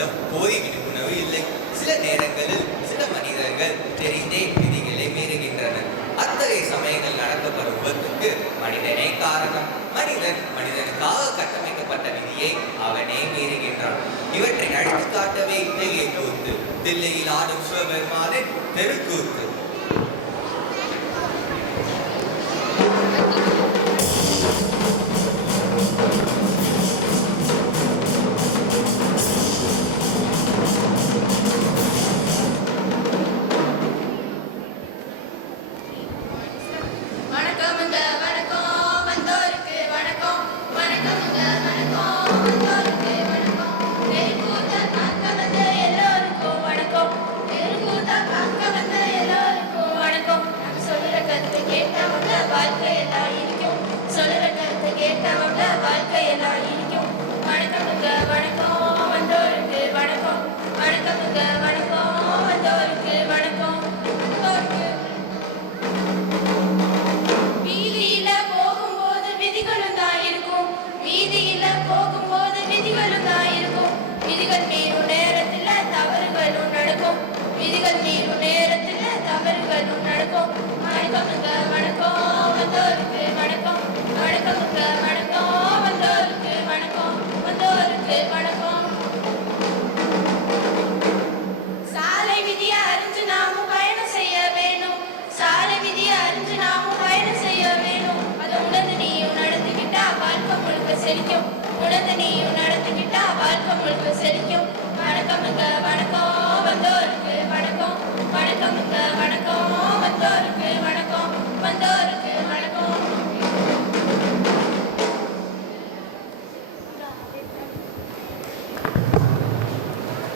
மனிதனிடம் போதிய விழிப்புணர்வு இல்லை. சில நேரங்களில் சில மனிதர்கள் தெரிந்தே விதிகளை மீறுகின்றனர். அத்தகைய சமயங்கள் நடக்கப்படும் விபத்துக்கு மனிதனே காரணம். மனிதனுக்காக கட்டமைக்கப்பட்ட விதியை அவனே மீறுகின்றான். இவற்றை நடித்து காட்டவே இத்தகைய கூத்து. தில்லையில் ஆடும் சிவபெருமானின் தெருக்கூத்து.